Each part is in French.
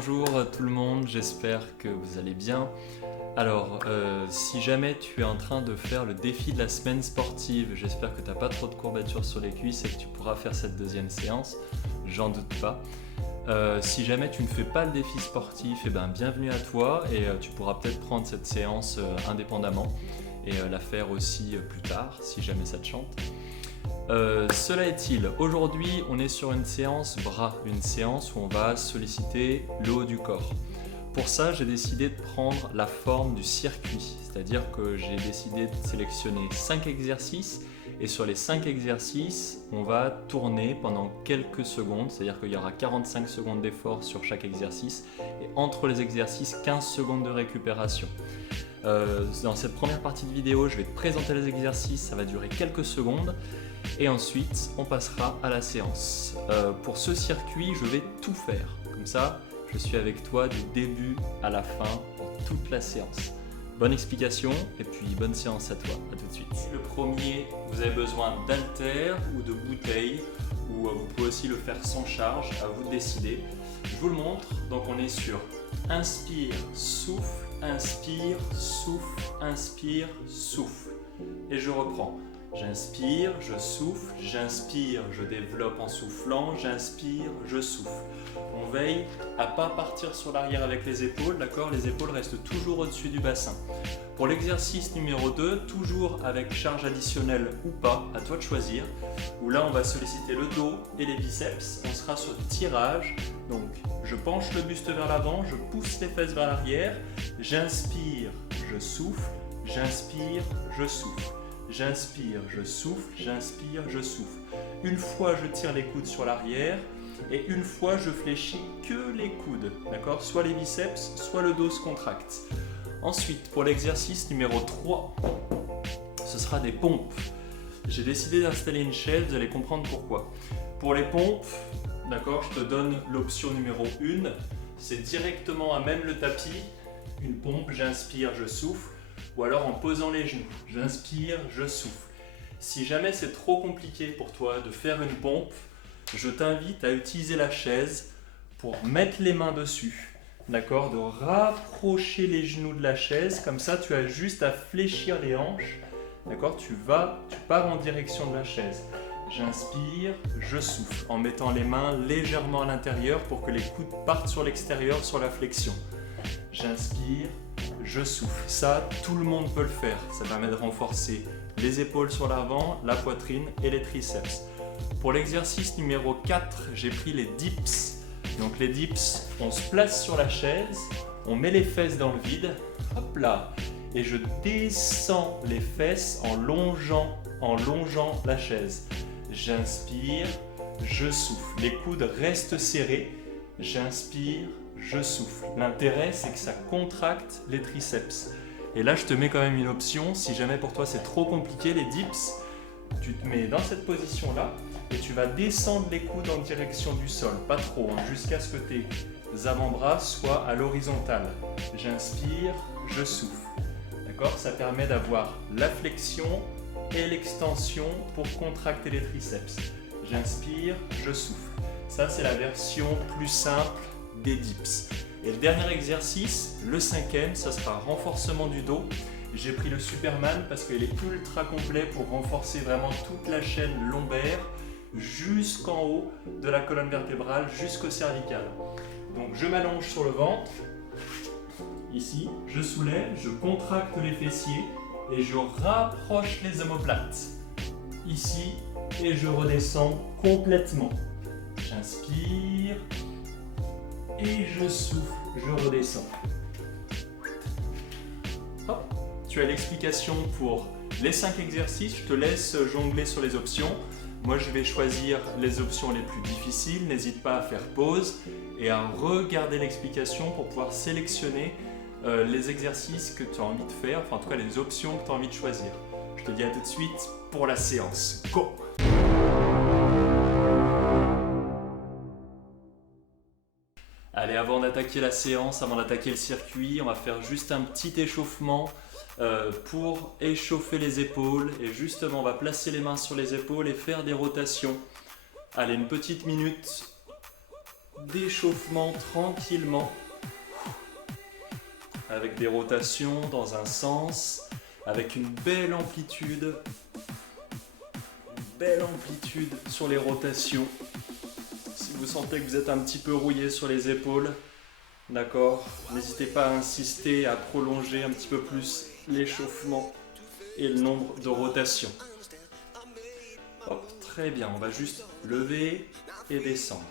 Bonjour tout le monde, j'espère que vous allez bien. Alors, si jamais tu es en train de faire le défi de la semaine sportive, j'espère que tu n'as pas trop de courbatures sur les cuisses et que tu pourras faire cette deuxième séance, j'en doute pas. Si jamais tu ne fais pas le défi sportif, bienvenue à toi et tu pourras peut-être prendre cette séance indépendamment et la faire aussi plus tard si jamais ça te chante. Cela est-il, aujourd'hui on est sur une séance bras, une séance où on va solliciter le haut du corps. Pour ça, j'ai décidé de prendre la forme du circuit, c'est-à-dire que j'ai décidé de sélectionner 5 exercices et sur les 5 exercices, on va tourner pendant quelques secondes, c'est-à-dire qu'il y aura 45 secondes d'effort sur chaque exercice et entre les exercices, 15 secondes de récupération. Dans cette première partie de vidéo, je vais te présenter les exercices, ça va durer quelques secondes. Et ensuite, on passera à la séance. Pour ce circuit, je vais tout faire. Comme ça, je suis avec toi du début à la fin pour toute la séance. Bonne explication et puis bonne séance à toi. À tout de suite. Le premier, vous avez besoin d'haltères ou de bouteilles, ou vous pouvez aussi le faire sans charge, à vous de décider. Je vous le montre. Donc on est sur inspire, souffle, inspire, souffle, inspire, souffle. Et je reprends. J'inspire, je souffle, j'inspire, je développe en soufflant, j'inspire, je souffle. On veille à ne pas partir sur l'arrière avec les épaules, d'accord? Les épaules restent toujours au-dessus du bassin. Pour l'exercice numéro 2, toujours avec charge additionnelle ou pas, à toi de choisir, où là on va solliciter le dos et les biceps, on sera sur tirage, donc je penche le buste vers l'avant, je pousse les fesses vers l'arrière, j'inspire, je souffle, j'inspire, je souffle. J'inspire, je souffle, j'inspire, je souffle. Une fois, je tire les coudes sur l'arrière et une fois, je fléchis que les coudes, d'accord? Soit les biceps, soit le dos se contracte. Ensuite, pour l'exercice numéro 3, ce sera des pompes. J'ai décidé d'installer une chaise, vous allez comprendre pourquoi. Pour les pompes, d'accord, je te donne l'option numéro 1, c'est directement à même le tapis, une pompe, j'inspire, je souffle. Ou alors en posant les genoux. J'inspire, je souffle. Si jamais c'est trop compliqué pour toi de faire une pompe, je t'invite à utiliser la chaise pour mettre les mains dessus. D'accord? De rapprocher les genoux de la chaise. Comme ça, tu as juste à fléchir les hanches. D'accord? Tu pars en direction de la chaise. J'inspire, je souffle. En mettant les mains légèrement à l'intérieur pour que les coudes partent sur l'extérieur, sur la flexion. J'inspire, je souffle. Ça, tout le monde peut le faire. Ça permet de renforcer les épaules sur l'avant, la poitrine et les triceps. Pour l'exercice numéro 4, j'ai pris les dips. Donc les dips, on se place sur la chaise, on met les fesses dans le vide, hop là, et je descends les fesses en longeant la chaise. J'inspire, je souffle. Les coudes restent serrés. J'inspire, je souffle. L'intérêt, c'est que ça contracte les triceps. Et là, je te mets quand même une option. Si jamais pour toi c'est trop compliqué, les dips, tu te mets dans cette position-là et tu vas descendre les coudes en direction du sol. Pas trop, jusqu'à ce que tes avant-bras soient à l'horizontale. J'inspire, je souffle. D'accord? Ça permet d'avoir la flexion et l'extension pour contracter les triceps. J'inspire, je souffle. Ça, c'est la version plus simple des dips. Et le dernier exercice, le 5e, ça sera renforcement du dos. J'ai pris le Superman parce qu'il est ultra complet pour renforcer vraiment toute la chaîne lombaire jusqu'en haut de la colonne vertébrale, jusqu'au cervical. Donc je m'allonge sur le ventre, ici, je soulève, je contracte les fessiers et je rapproche les omoplates, ici, et je redescends complètement. J'inspire et je souffle, je redescends. Hop. Tu as l'explication pour les 5 exercices, je te laisse jongler sur les options. Moi je vais choisir les options les plus difficiles, n'hésite pas à faire pause et à regarder l'explication pour pouvoir sélectionner les exercices que tu as envie de faire, enfin en tout cas les options que tu as envie de choisir. Je te dis à tout de suite pour la séance. Go! Allez, avant d'attaquer la séance, avant d'attaquer le circuit, on va faire juste un petit échauffement pour échauffer les épaules. Et justement, on va placer les mains sur les épaules et faire des rotations. Allez, une petite minute d'échauffement tranquillement, avec des rotations dans un sens, avec une belle amplitude sur les rotations. Si vous sentez que vous êtes un petit peu rouillé sur les épaules, d'accord, n'hésitez pas à insister, à prolonger un petit peu plus l'échauffement et le nombre de rotations. Hop, très bien, on va juste lever et descendre.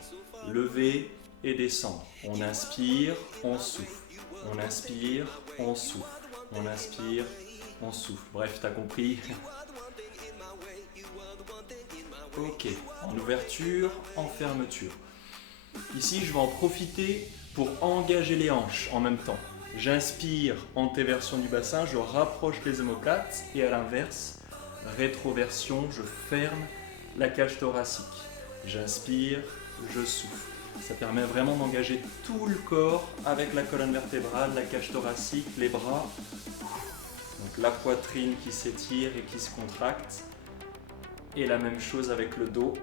Lever et descendre. On inspire, on souffle. On inspire, on souffle. On inspire, on souffle. Bref, t'as compris. Ok, en ouverture, en fermeture. Ici, je vais en profiter pour engager les hanches en même temps. J'inspire, antéversion du bassin, je rapproche les omoplates et à l'inverse, rétroversion, je ferme la cage thoracique. J'inspire, je souffle. Ça permet vraiment d'engager tout le corps avec la colonne vertébrale, la cage thoracique, les bras. Donc la poitrine qui s'étire et qui se contracte. Et la même chose avec le dos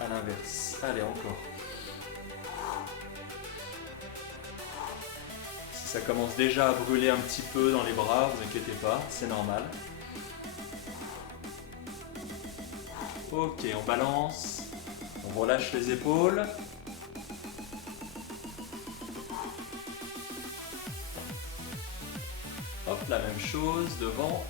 à l'inverse. Allez, encore. Si ça commence déjà à brûler un petit peu dans les bras, vous inquiétez pas, c'est normal. Ok, on balance. On relâche les épaules. Hop, la même chose devant.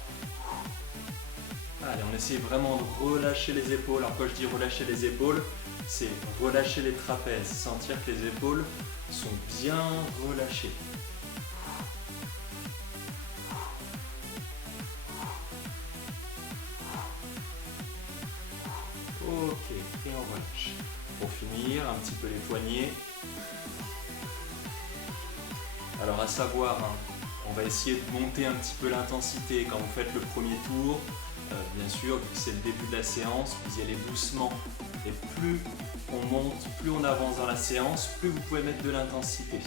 Allez, on essaie vraiment de relâcher les épaules. Alors quand je dis relâcher les épaules, c'est relâcher les trapèzes, sentir que les épaules sont bien relâchées. Ok, et on relâche. Pour finir, un petit peu les poignets. Alors à savoir, on va essayer de monter un petit peu l'intensité quand vous faites le premier tour. Bien sûr, vu que c'est le début de la séance, vous y allez doucement. Et plus on monte, plus on avance dans la séance, plus vous pouvez mettre de l'intensité.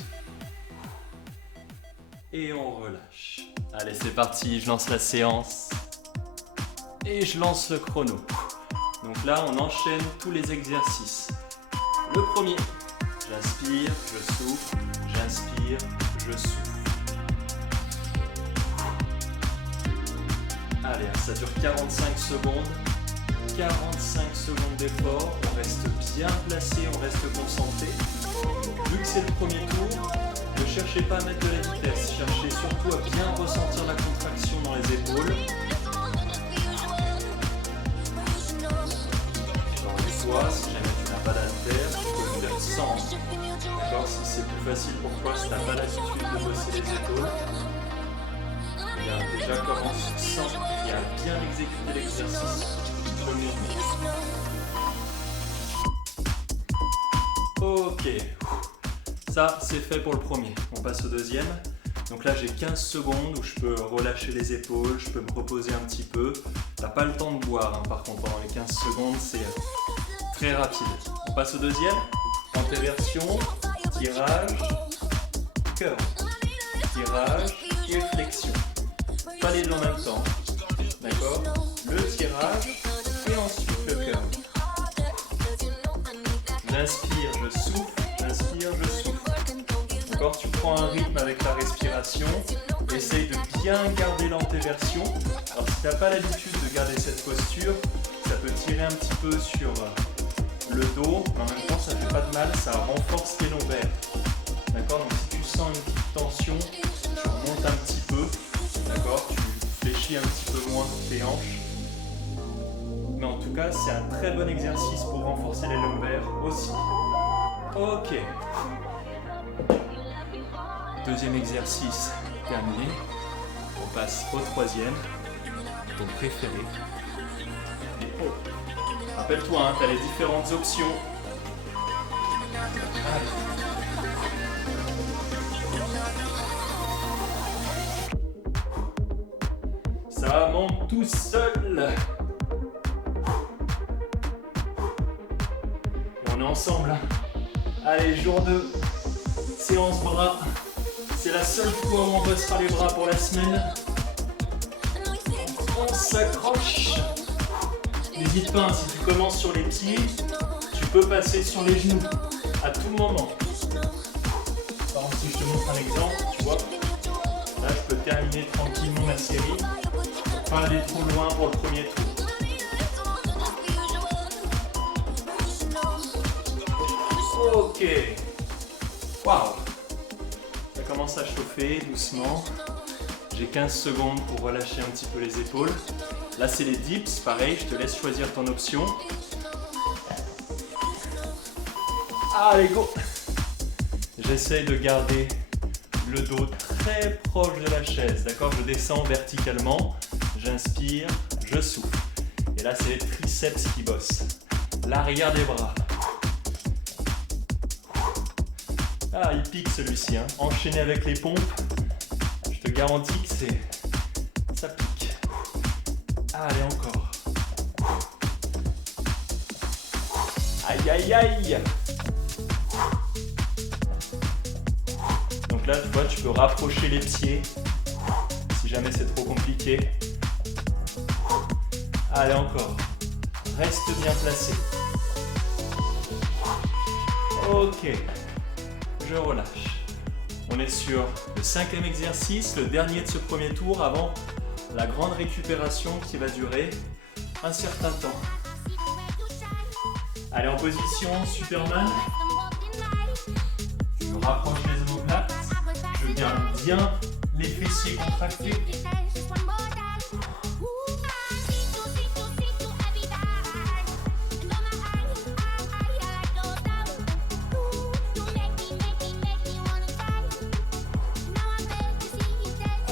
Et on relâche. Allez, c'est parti, je lance la séance. Et je lance le chrono. Donc là, on enchaîne tous les exercices. Le premier, j'inspire, je souffle, j'inspire, je souffle. Allez, ça dure 45 secondes. 45 secondes d'effort. On reste bien placé, on reste concentré. Vu que c'est le premier tour, ne cherchez pas à mettre de la vitesse. Cherchez surtout à bien ressentir la contraction dans les épaules. Encore une fois, si jamais tu n'as pas d'haltère, tu peux le faire sans. D'accord ? Si c'est plus facile pour toi, si tu n'as pas l'habitude de bosser les épaules. Déjà commence sans et à bien exécuter l'exercice du premier mouvement. Ok, ça c'est fait pour le premier. On passe au deuxième. Donc là j'ai 15 secondes où je peux relâcher les épaules, je peux me reposer un petit peu. T'as pas le temps de boire par contre pendant les 15 secondes, c'est très rapide. On passe au deuxième. Antéversion, tirage, curl. Tirage et flexion. Pas les deux en même temps, d'accord? Le tirage et ensuite le curl. J'inspire, je souffle, j'inspire, je souffle. Encore, tu prends un rythme avec la respiration, essaye de bien garder l'antéversion. Alors si tu n'as pas l'habitude de garder cette posture, ça peut tirer un petit peu sur le dos, mais en même temps ça ne fait pas de mal, ça renforce tes lombaires. D'accord? Donc si tu sens une petite tension, tu remontes un petit peu. D'accord, tu fléchis un petit peu moins tes hanches. Mais en tout cas, c'est un très bon exercice pour renforcer les lombaires aussi. Ok. Deuxième exercice terminé. On passe au troisième, ton préféré. Les hauts. Rappelle-toi, tu as les différentes options. Allez. Ça monte tout seul. Et on est ensemble. Allez, jour 2. Séance bras. C'est la seule fois où on bossera les bras pour la semaine. On s'accroche. N'hésite pas, si tu commences sur les pieds, tu peux passer sur les genoux à tout moment. Si je te montre un exemple, tu vois, là je peux terminer tranquillement ma série, pas aller trop loin pour le premier tour. Ok, waouh, ça commence à chauffer doucement. J'ai 15 secondes pour relâcher un petit peu les épaules. Là c'est les dips, pareil, je te laisse choisir ton option. Allez go. J'essaye de garder le dos très proche de la chaise, d'accord? Je descends verticalement, j'inspire, je souffle. Et là c'est les triceps qui bossent. L'arrière des bras. Ah, il pique celui-ci, hein. Enchaîner avec les pompes, je te garantis que ça pique. Allez, encore. Aïe, aïe, aïe. Donc là, tu vois, tu peux rapprocher les pieds si jamais c'est trop compliqué. Allez, encore. Reste bien placé. Ok. Je relâche. On est sur le 5e exercice, le dernier de ce premier tour avant la grande récupération qui va durer un certain temps. Allez, en position Superman. Je me rapproche les omoplates. Je garde bien les fessiers contractés.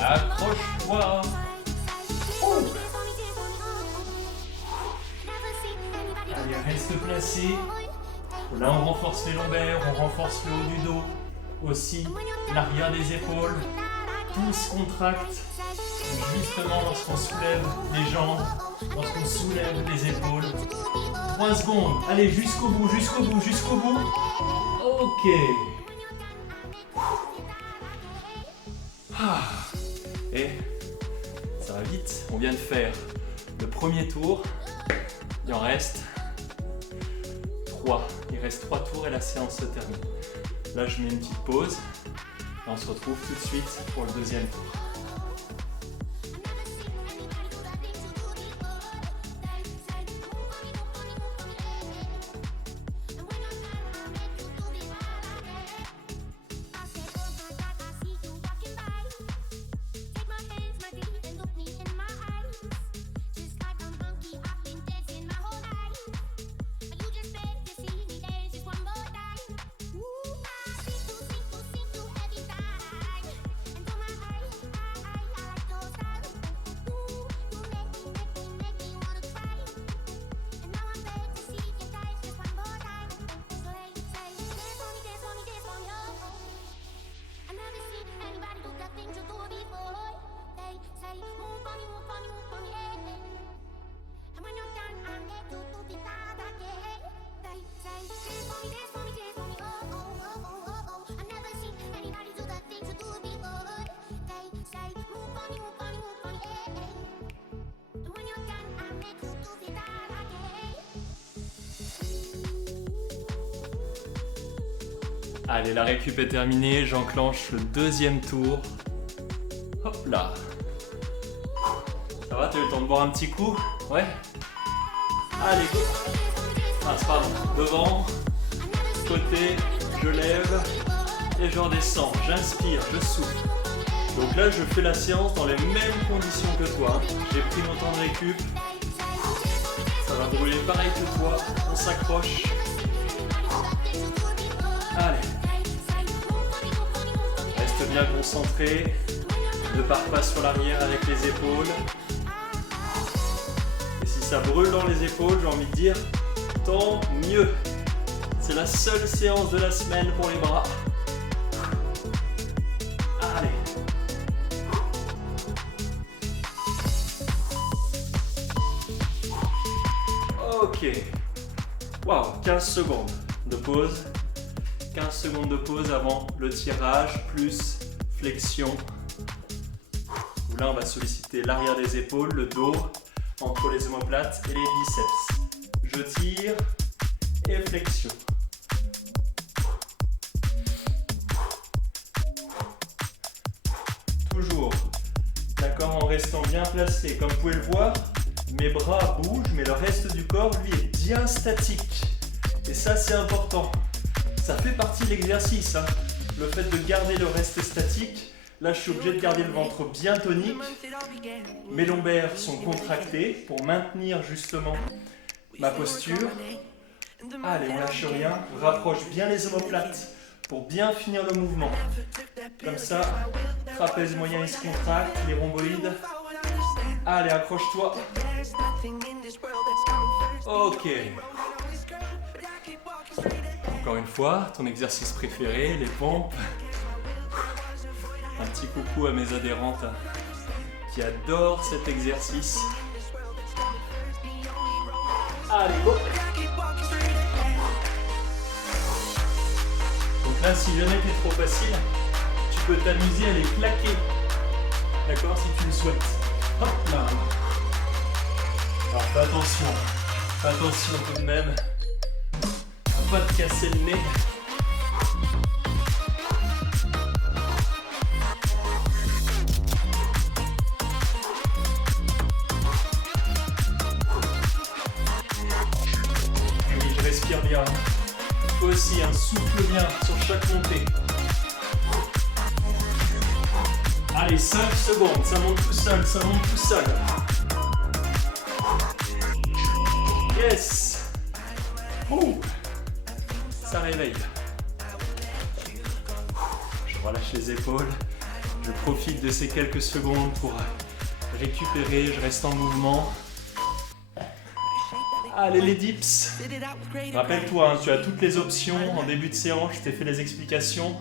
Accroche-toi. Allez, reste placé. Là, on renforce les lombaires, on renforce le haut du dos. Aussi, l'arrière des épaules. Tout se contracte. Justement, lorsqu'on soulève les jambes, lorsqu'on soulève les épaules. 3 secondes. Allez, jusqu'au bout, jusqu'au bout, jusqu'au bout. Ok. Et ça va vite, on vient de faire le premier tour, il en reste 3. Il reste 3 tours et la séance se termine. Là je mets une petite pause et on se retrouve tout de suite pour le deuxième tour. Allez, la récup est terminée, j'enclenche le deuxième tour. Hop là. Ça va, t'as eu le temps de boire un petit coup? Ouais. Allez, go. Pardon, devant, côté, je lève et je redescends. J'inspire, je souffle. Donc là, je fais la séance dans les mêmes conditions que toi. J'ai pris mon temps de récup. Ça va brûler pareil que toi. On s'accroche. Allez. Reste bien concentré. Ne pars pas sur l'arrière avec les épaules. Et si ça brûle dans les épaules, j'ai envie de dire, tant mieux. C'est la seule séance de la semaine pour les bras. Allez. Ok. Waouh, 15 secondes de pause. 15 secondes de pause avant le tirage plus flexion. Où là, on va solliciter l'arrière des épaules, le dos, entre les omoplates et les biceps. Je tire et flexion. restant bien placé. Comme vous pouvez le voir, mes bras bougent, mais le reste du corps, lui, est bien statique. Et ça, c'est important. Ça fait partie de l'exercice, hein. Le fait de garder le reste statique. Là, je suis obligé de garder le ventre bien tonique. Mes lombaires sont contractés pour maintenir justement ma posture. Allez, on lâche rien. On rapproche bien les omoplates pour bien finir le mouvement. Comme ça, trapèze moyen il se contracte, les rhomboïdes. Allez, accroche-toi. Ok. Encore une fois, ton exercice préféré, les pompes. Un petit coucou à mes adhérentes qui adorent cet exercice. Allez, go! Donc là, si jamais t'es trop facile, tu peux t'amuser à les claquer. D'accord? Si tu le souhaites. Hop là! Alors fais attention tout de même. Pas te casser le nez. Oui, je respire bien. Toi aussi, hein, souffle bien sur chaque montée. Allez, 5 secondes, ça monte tout seul, ça monte tout seul. Yes! Oh, ça réveille. Je relâche les épaules. Je profite de ces quelques secondes pour récupérer. Je reste en mouvement. Allez, les dips. Rappelle-toi, hein, tu as toutes les options. En début de séance, je t'ai fait les explications.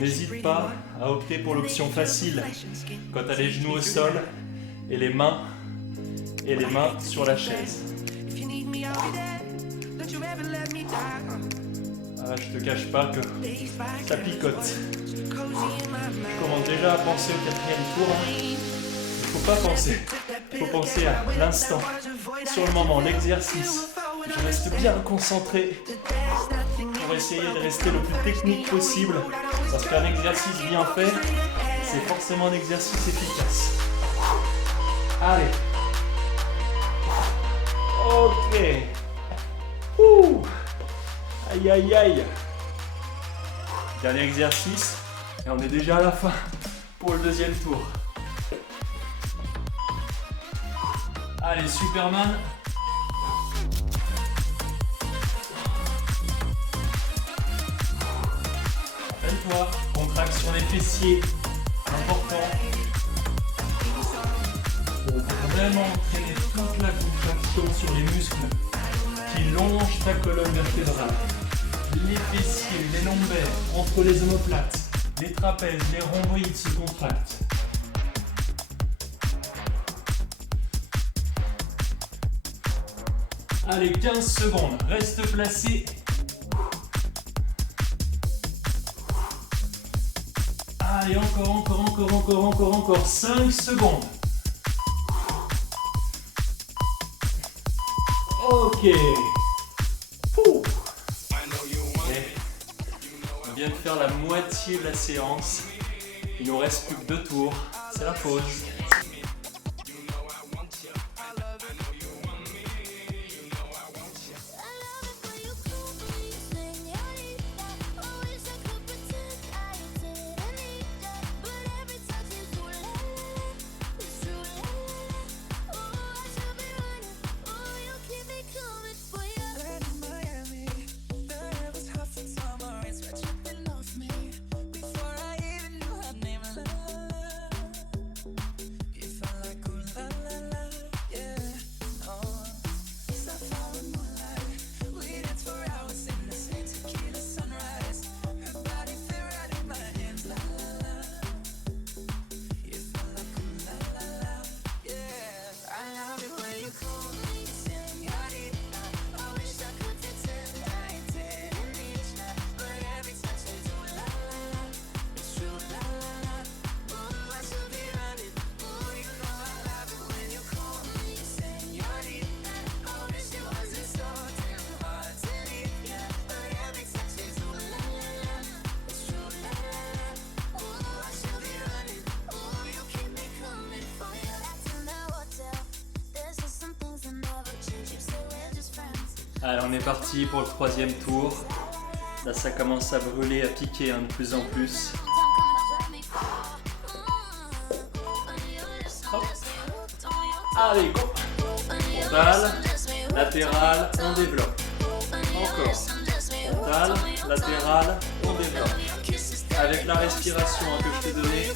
N'hésite pas à opter pour l'option facile quand tu as les genoux au sol et les mains sur la chaise. Ah, je te cache pas que ça picote. Je commence déjà à penser au 4e tour. Il faut pas penser. Il faut penser à l'instant, sur le moment, l'exercice. Je reste bien concentré pour essayer de rester le plus technique possible. Parce qu'un exercice bien fait, c'est forcément un exercice efficace. Allez. Ok. Ouh. Aïe aïe aïe. Dernier exercice. Et on est déjà à la fin pour le 2e tour. Allez, Superman. Rappelle-toi, contraction des fessiers. Important. Pour vraiment entraîner toute la contraction sur les muscles qui longent ta colonne vertébrale. Les fessiers, les lombaires, entre les omoplates, les trapèzes, les rhomboïdes se contractent. Allez, 15 secondes, reste placé. Allez, encore, 5 secondes. Ok. On vient de faire la moitié de la séance. Il nous reste plus que 2 tours. C'est la pause. Allez, on est parti pour le troisième tour. Là, ça commence à brûler, à piquer de plus en plus. Hop. Allez, go. Frontal, latéral, on développe. Encore. Frontal, latéral, on développe. Avec la respiration que je t'ai donnée,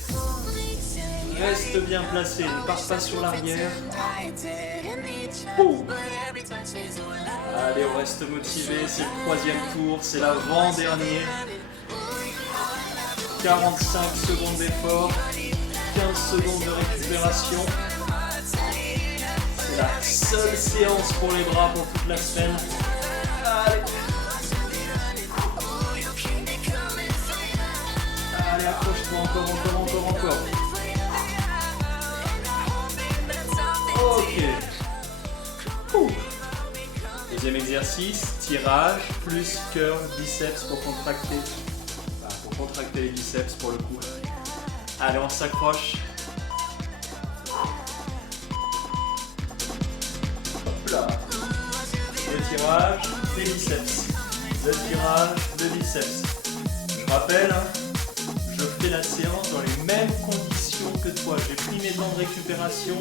reste bien placé, ne pars pas sur l'arrière. Allez, on reste motivé, c'est le troisième tour, c'est l'avant-dernier. 45 secondes d'effort, 15 secondes de récupération. C'est la seule séance pour les bras pour toute la semaine. Allez. Allez, accroche-toi encore. Ok. Deuxième exercice, tirage plus curl biceps pour contracter. Pour contracter les biceps pour le coup. Allez, on s'accroche. Hop là. Le tirage des biceps. Le tirage de biceps. Je rappelle, je fais la séance dans les mêmes conditions que toi. J'ai pris mes temps de récupération.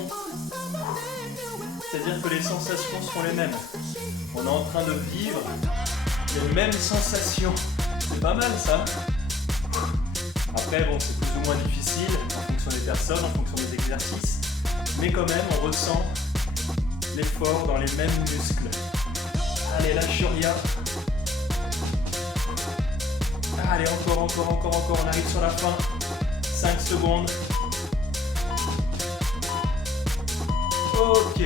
C'est-à-dire que les sensations seront les mêmes. On est en train de vivre les mêmes sensations. C'est pas mal ça. Après, bon, c'est plus ou moins difficile en fonction des personnes, en fonction des exercices. Mais quand même, on ressent l'effort dans les mêmes muscles. Allez, lâche rien. Allez, encore. On arrive sur la fin. 5 secondes. Ok.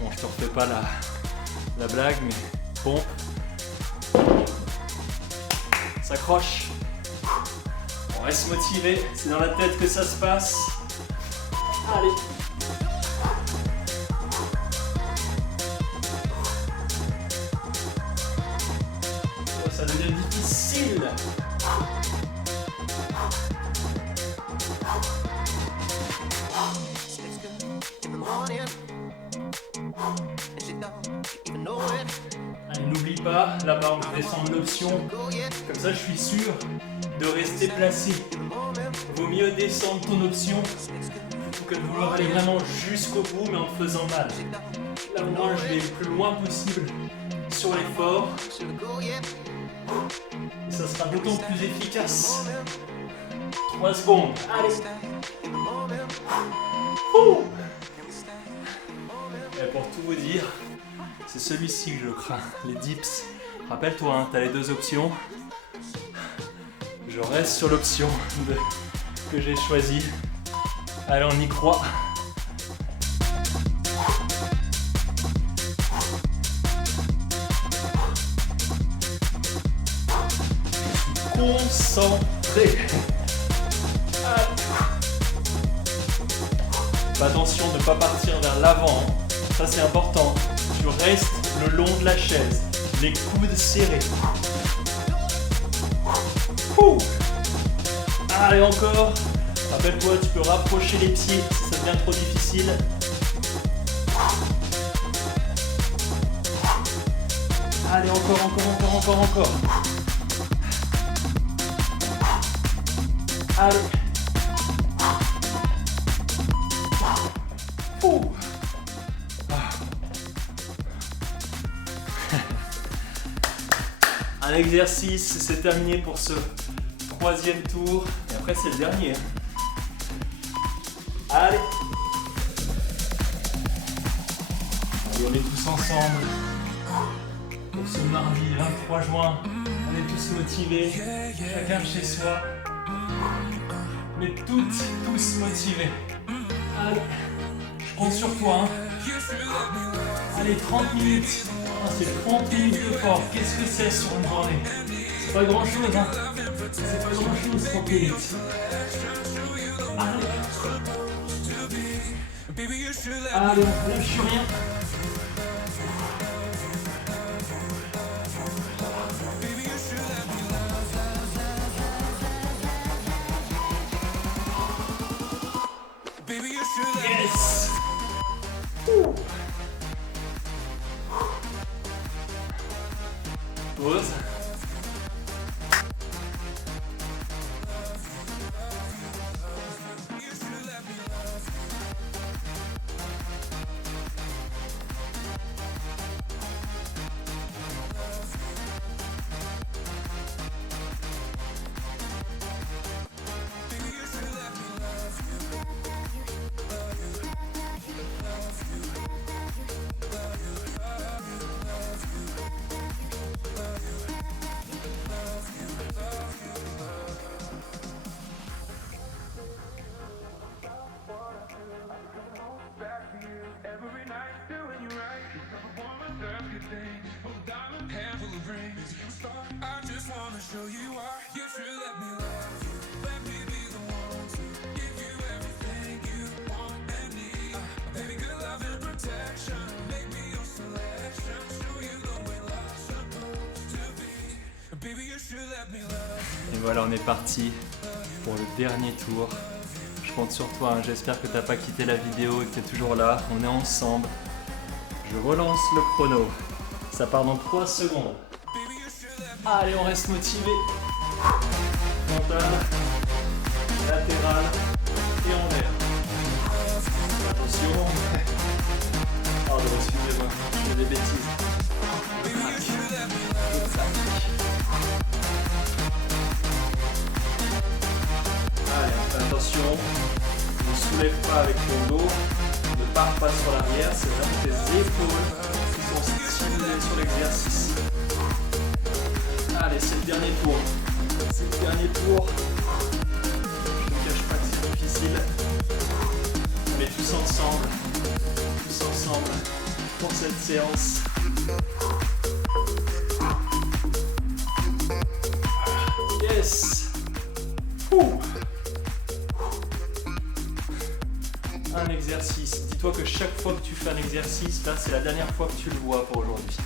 Bon, je te refais pas la blague, mais pompe. On s'accroche. On reste motivé. C'est dans la tête que ça se passe. Allez. Oh, ça devient difficile. Allez, n'oublie pas, là-bas on descend de l'option, comme ça je suis sûr de rester placé. Vaut mieux descendre ton option que de vouloir aller vraiment jusqu'au bout mais en te faisant mal. Là moi je vais le plus loin possible sur l'effort et ça sera d'autant plus efficace. 3 secondes, allez. Et pour tout vous dire, c'est celui-ci que je crains, les dips. Rappelle-toi, tu as les deux options. Je reste sur l'option que j'ai choisie. Allez, on y croit. Concentré. Fais attention de ne pas partir vers l'avant. Ça c'est important. Tu restes le long de la chaise. Les coudes serrés. Allez, encore. Rappelle-toi, tu peux rapprocher les pieds si ça devient trop difficile. Allez, encore. Allez. Un exercice, c'est terminé pour ce troisième tour. Et après, c'est le dernier. Allez. Allez, on est tous ensemble. Pour ce mardi 23 juin, on est tous motivés. Chacun chez soi. Mais tous motivés. Allez. Je compte sur toi. Allez, 30 minutes. C'est 30 minutes de fort. Qu'est-ce que c'est sur une journée? C'est pas grand chose, hein. C'est pas grand chose, 30 minutes. Allez, on lâche rien. Yes. Pause. Et voilà, on est parti pour le dernier tour. Je compte sur toi, hein. J'espère que tu n'as pas quitté la vidéo et que tu es toujours là. On est ensemble. Je relance le chrono. Ça part dans 3 secondes. Allez, on reste motivé. Mental, latéral et en l'air. Attention. Pardon, excusez-moi, je fais des bêtises. Allez, attention, ne soulève pas avec ton dos, ne pars pas sur l'arrière, c'est vraiment tes épaules qui sont stimulées sur l'exercice. Allez, c'est le dernier tour. C'est le dernier tour. Je ne cache pas que c'est difficile, mais tous ensemble pour cette séance. Yes. Un exercice. Dis-toi que chaque fois que tu fais un exercice, là c'est la dernière fois que tu le vois pour aujourd'hui.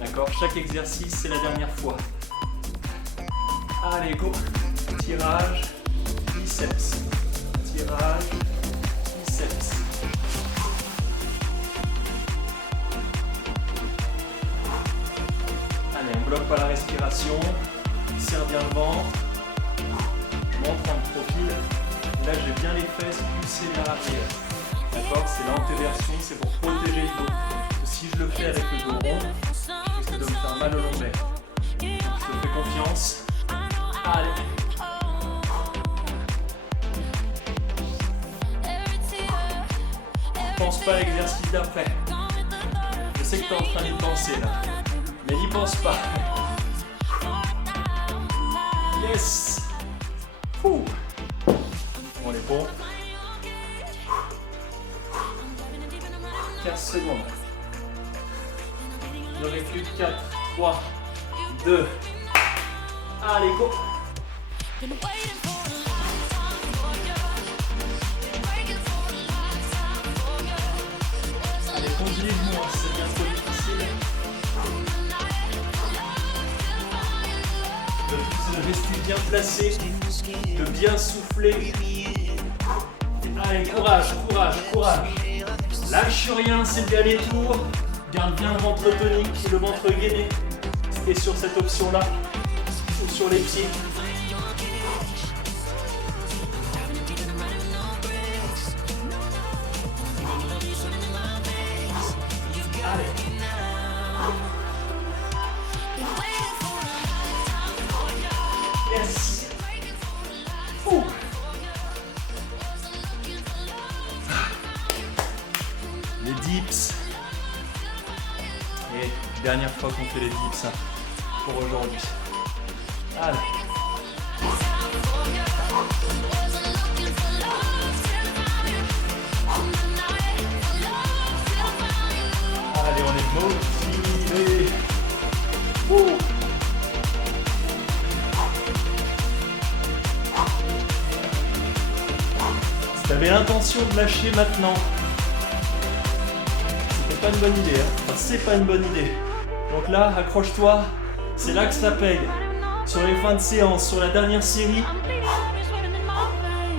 D'accord? Chaque exercice c'est la dernière fois. Allez, go. Tirage, biceps. Tirage, biceps. Allez, on bloque pas la respiration. Serre bien le ventre. Je montre un profil. Là, j'ai bien les fesses poussées vers l'arrière. D'accord? C'est l'antéversion, c'est pour protéger le dos. Si je le fais avec le dos rond, je risque de me faire mal au lombaire. Je te fais confiance. Allez. Pense pas à l'exercice d'après. Je sais que tu es en train d'y penser là. Mais n'y pense pas. Yes. Ouh. On est bon. 15 secondes. Il ne reste plus que 4, 3, 2. Allez, go. Allez, conduisez-moi, c'est bien trop difficile. De rester bien placé, de bien souffler. Allez, courage, courage, courage. Lâche rien, c'est le dernier tour. Garde bien le ventre tonique, le ventre gainé. Et sur cette option-là, ou sur les pieds. Allez. Yes. Ouh. Les dips. Et dernière fois qu'on fait les dips hein, pour aujourd'hui. Allez. Allez, on est motivé. Ouh. Si tu avais l'intention de lâcher maintenant, c'est pas une bonne idée. Hein. Enfin, c'est pas une bonne idée. Donc là, accroche-toi. C'est là que ça paye. Sur les fins de séance, sur la dernière série,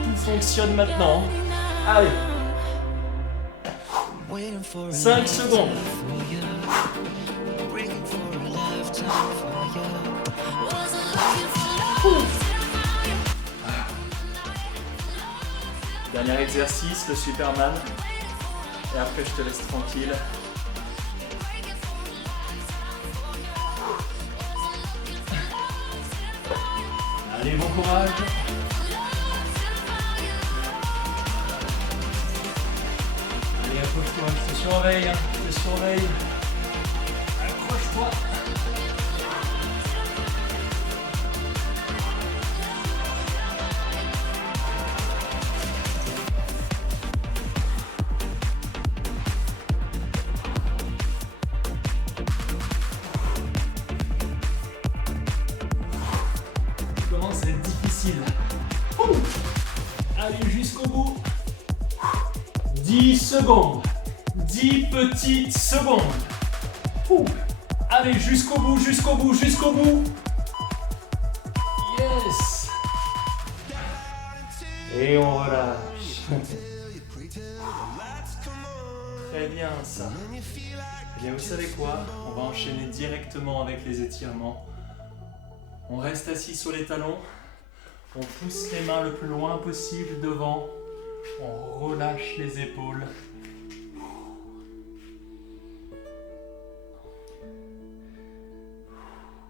tout fonctionne maintenant. Allez. 5 secondes. Dernier exercice, le Superman. Et après, je te laisse tranquille. Allez, bon courage. Allez, accroche-toi, je te surveille, je te surveille. Accroche-toi. Commence à être difficile. Allez jusqu'au bout. 10 secondes. 10 petites secondes. Allez jusqu'au bout, jusqu'au bout, jusqu'au bout. Yes. Et on relâche. Très bien ça. Eh bien vous savez quoi? On va enchaîner directement avec les étirements. On reste assis sur les talons, on pousse les mains le plus loin possible devant, on relâche les épaules.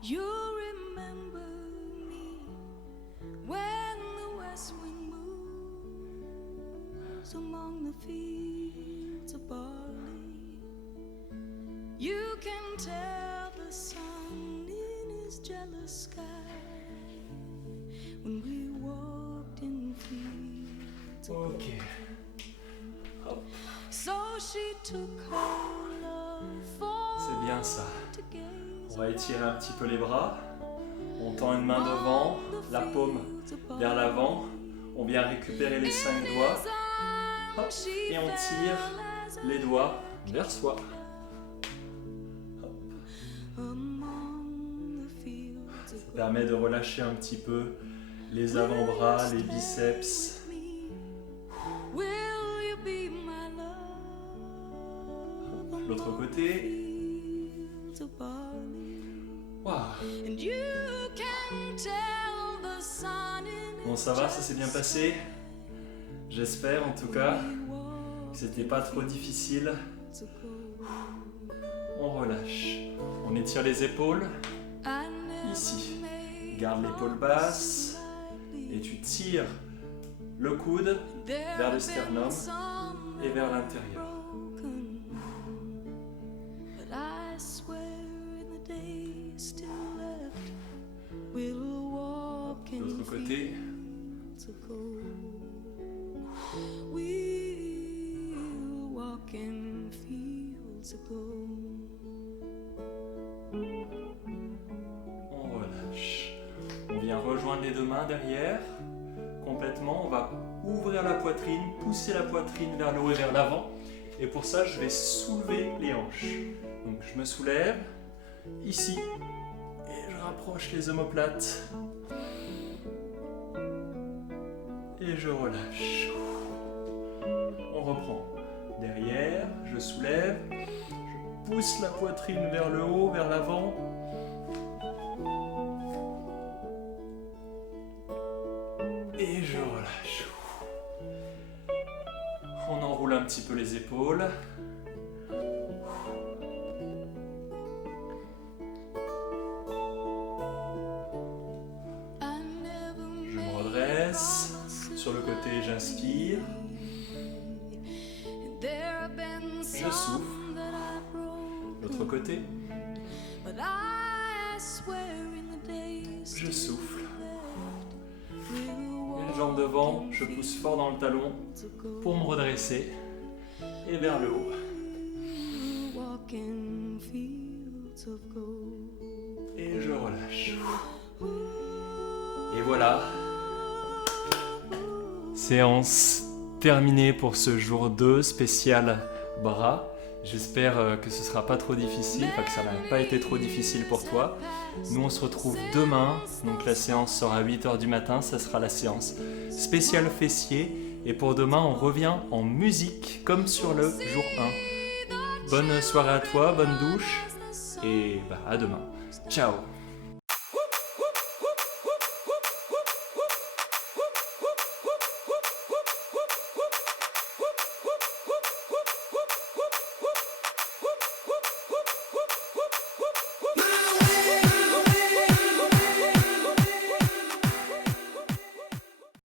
You remember me when the west wind moves among the fields of barley. You can tell the sun in his jealous sky when we walked in fields of gold. Ok. Hop. So she took her love for C'est bien ça. to gaze On va étirer un petit peu les bras. On tend une main devant, la paume vers l'avant. On vient récupérer les 5 doigts. Hop. Et on tire les doigts vers soi. Ça permet de relâcher un petit peu les avant-bras, les biceps. L'autre côté. Waouh. Bon, ça va, ça s'est bien passé. J'espère en tout cas que c'était pas trop difficile. On relâche. On étire les épaules. Ici. Garde l'épaule basse. Et tu tires le coude vers le sternum et vers l'intérieur. L'autre côté. On relâche. On vient rejoindre les deux mains derrière. Complètement. On va ouvrir la poitrine, pousser la poitrine vers le haut et vers l'avant. Et pour ça, je vais soulever les hanches. Donc je me soulève ici. Et je rapproche les omoplates. Et je relâche. On reprend. Derrière, je soulève. Je pousse la poitrine vers le haut, vers l'avant. Et je relâche. On enroule un petit peu les épaules. Je me redresse. Sur le côté, j'inspire. Je souffle. L'autre côté. Je souffle. Une jambe devant, je pousse fort dans le talon pour me redresser. Et vers le haut. Et je relâche. Et voilà. Séance terminée pour ce jour 2 spécial bras. J'espère que ce sera pas trop difficile, enfin que ça n'a pas été trop difficile pour toi. Nous on se retrouve demain, donc la séance sera à 8h du matin, ça sera la séance spéciale fessier. Et pour demain on revient en musique comme sur le jour 1. Bonne soirée à toi, bonne douche et à demain. Ciao.